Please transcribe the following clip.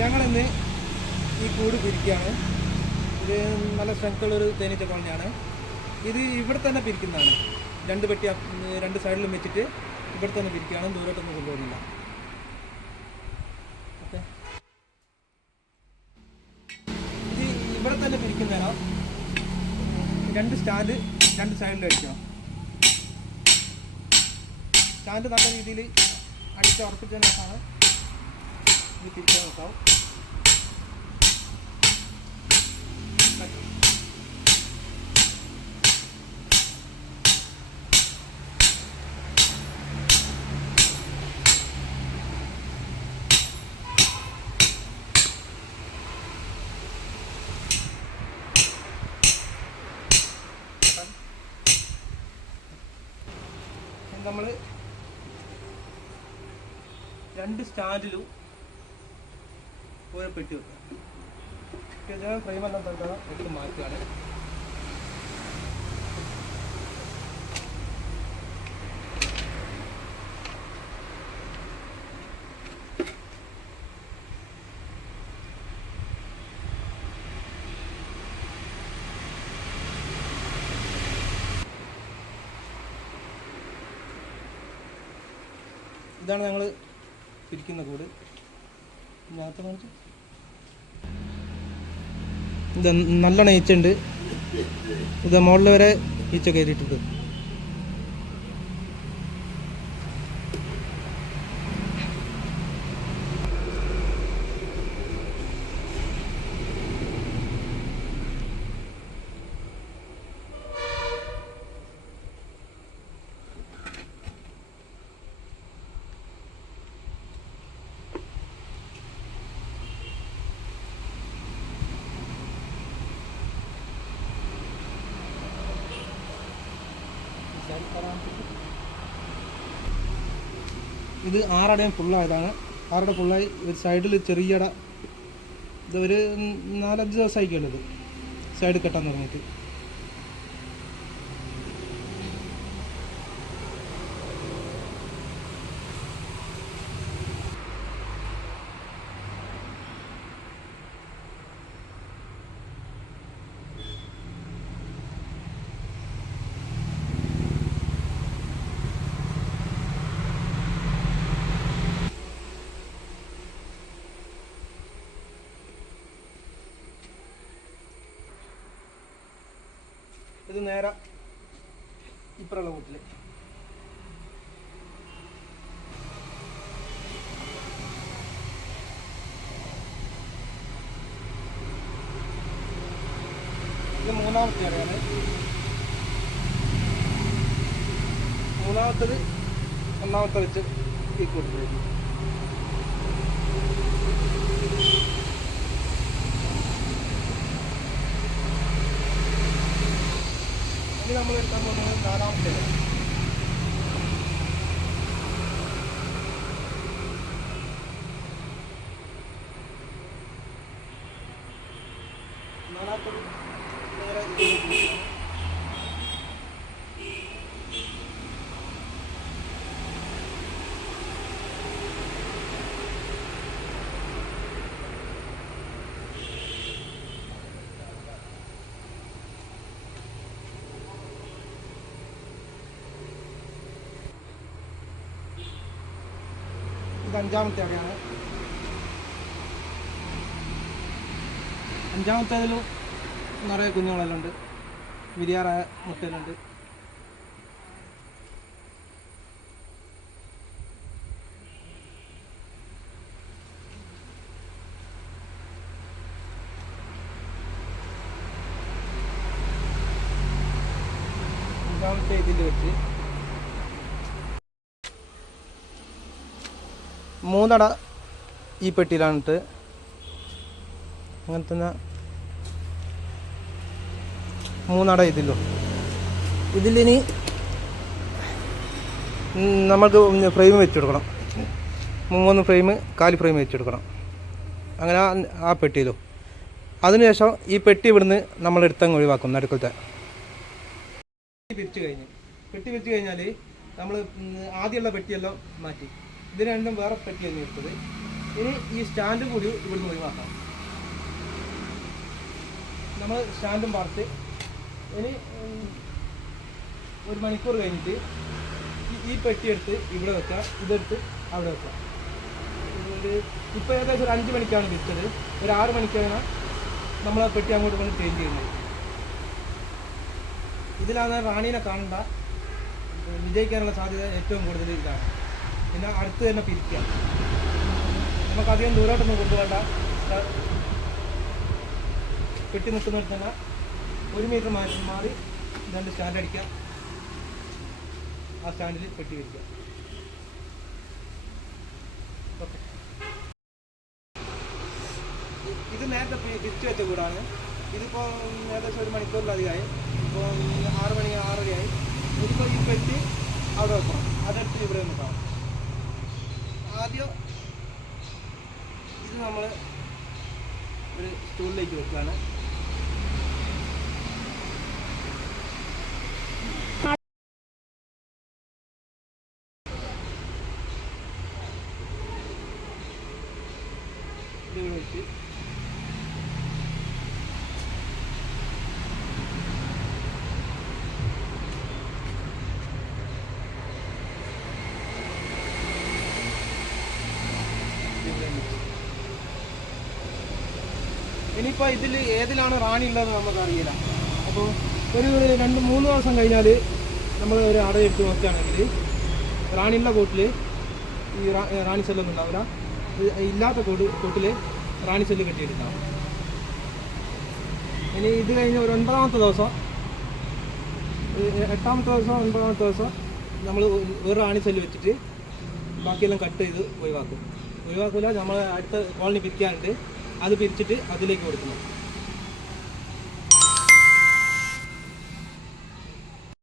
ഞങ്ങളിന്ന് ഈ കൂട് പിരിക്കുകയാണ്. ഇത് നല്ല സ്ട്രെങ്ത്തുള്ളൊരു തേനീച്ച കോളനിയാണ്. ഇത് ഇവിടെ തന്നെ പിരിക്കുന്നതാണ്. രണ്ട് പെട്ടി രണ്ട് സൈഡിലും വെച്ചിട്ട് ഇവിടെ തന്നെ പിരിക്കുകയാണ്. ദൂരോട്ടൊന്നും കൊണ്ടുപോകുന്നില്ല. ഓക്കെ, ഇത് ഇവിടെ തന്നെ പിരിക്കുന്നതാണ്. രണ്ട് സ്റ്റാൻഡ് രണ്ട് സൈഡിൽ അടിക്കണം. സ്റ്റാൻഡ് നല്ല രീതിയിൽ അടിച്ച് ഉറപ്പിച്ചതിന് ശേഷമാണ് ഇത് തിരിക്കാൻ നോക്കാം. നമ്മൾ രണ്ട് സ്റ്റാൻഡിലും ഓരോ പെട്ടി വെക്കുക. ഫ്രെയിമെല്ലാം തന്നെ എടുത്ത് മാറ്റുകയാണ്. ഇതാണ് ഞങ്ങൾ പിരിക്കുന്ന കൂട്. ഇതിനകത്ത് കാണിച്ചു ഇത് നല്ലോണം ഈച്ചുണ്ട്. ഇത് മുകളിൽ വരെ ഈച്ച കയറിയിട്ടുണ്ട്. ഇത് 6 അടയും ഫുള്ളായതാണ്. 6 അട ഫുള്ളായി. ഒരു സൈഡിൽ ചെറിയ അട ഇത് ഒരു 4-5 ദിവസമായിക്കുള്ളത് സൈഡ് കെട്ടാൻ തുടങ്ങിയിട്ട്. ഇത് നേരെ ഇപ്പുറമുള്ള വീട്ടിൽ ഇത് മൂന്നാമത്തെ അറിയാണ്. മൂന്നാമത്തത് ഒന്നാമത്തെ വെച്ച് ഈ കൂട്ടിലേക്ക് ഇനി നമ്മൾ എടുക്കാൻ പോകുന്നത് 4ാമത്തെ. നാലാമത്തത് നേരെ ഇത് 5ാമത്തെ അടയാണ്. 5ാമത്തേതിലും നിറയെ കുഞ്ഞുങ്ങളെല്ലാം ഉണ്ട്. വിരിയാറായ മുട്ടയിലുണ്ട്. ഇതിൽ വെച്ച് 3 അട ഈ പെട്ടിയിലാണിട്ട്. അങ്ങനെ തന്നെ 3 അട ഇതിലും. ഇതിലിനി നമുക്ക് ഫ്രെയിം വെച്ച് കൊടുക്കണം. 3 ഫ്രെയിം 4 ഫ്രെയിം വെച്ച് കൊടുക്കണം. അങ്ങനെ ആ പെട്ടിയിലും. അതിനുശേഷം ഈ പെട്ടി ഇവിടുന്ന് നമ്മൾ എടുത്തങ്ങ് ഒഴിവാക്കും. നടുക്കത്തെ പെട്ടി പിരിച്ചു കഴിഞ്ഞാൽ നമ്മൾ ആദ്യമുള്ള പെട്ടിയെല്ലാം മാറ്റി. ഇതിന് രണ്ടും വേറെ പെട്ടിയാണ് എടുത്തത്. ഇനി ഈ സ്റ്റാൻഡും കൂടി ഇവിടുന്ന് ഒഴിവാക്കാം. നമ്മൾ സ്റ്റാൻഡും പാർത്ത് ഇനി 1 മണിക്കൂർ കഴിഞ്ഞിട്ട് ഈ പെട്ടി എടുത്ത് ഇവിടെ വെക്കുക, ഇതെടുത്ത് അവിടെ വെക്കുക. ഇപ്പോൾ ഏകദേശം ഒരു 5 മണിക്കാണ് വിറ്റത്. ഒരു 6 മണിക്കാണ് നമ്മൾ ആ പെട്ടി അങ്ങോട്ട് കൊണ്ട് ചേഞ്ച് ചെയ്യുന്നത്. ഇതിലാണ് റാണീനെ കാണണ്ട, വിജയിക്കാനുള്ള സാധ്യത ഏറ്റവും കൂടുതൽ ഇതാണ്. പിന്നെ അടുത്ത് തന്നെ പിരിക്കുക. നമുക്കധികം ദൂരോട്ടൊന്നും കൊണ്ടുപോകണ്ട. പെട്ടി നിൽക്കുന്നിടത്ത് തന്നെ 1 മീറ്റർ മാറി 2 സ്റ്റാൻഡ് അടിക്കാം. ആ സ്റ്റാൻഡിൽ പെട്ടി വിരിക്കുക. ഓക്കെ, ഇത് നേരത്തെ തിരിച്ചു വെച്ച കൂടാണ്. ഇതിപ്പോൾ ഏകദേശം 1 മണിക്കൂറിലധികമായി. ഇപ്പോൾ 6 മണി 6:30 ഇതിപ്പോൾ ഈ പെട്ടി അവിടെ വെക്കണം, അതെടുത്ത് ഇവിടെ നിൽക്കണം. ആദ്യം ഇത് നമ്മൾ ഒരു സ്റ്റൂളിലേക്ക് വെക്കുകയാണ്. ഇതിവിടെ വെച്ച് ഇനിയിപ്പോൾ ഇതിൽ ഏതിലാണ് റാണി ഉള്ളത് നമുക്കറിയില്ല. അപ്പോൾ ഒരു 2-3 ദിവസം കഴിഞ്ഞാൽ നമ്മൾ ഒരു അടയെടുത്ത് നോക്കുകയാണെങ്കിൽ റാണിയുള്ള കൂട്ടിൽ ഈ റാണി സെല്ലൊന്നും ഉണ്ടാവില്ല. ഇല്ലാത്ത കൂട്ടിൽ റാണി സെല്ല് കെട്ടിയിട്ടുണ്ടാവും. ഇനി ഇത് കഴിഞ്ഞ് ഒരു 9ാമത്തെ ദിവസം, 8ാമത്തെ ദിവസം 9ാമത്തെ ദിവസം നമ്മൾ ഒരു റാണി സെല്ല് വെച്ചിട്ട് ബാക്കിയെല്ലാം കട്ട് ചെയ്ത് ഒഴിവാക്കില്ല. നമ്മൾ അടുത്ത കോളനി പിരിക്കാനുണ്ട്, അത് പിരിച്ചിട്ട് അതിലേക്ക് കൊടുക്കണം.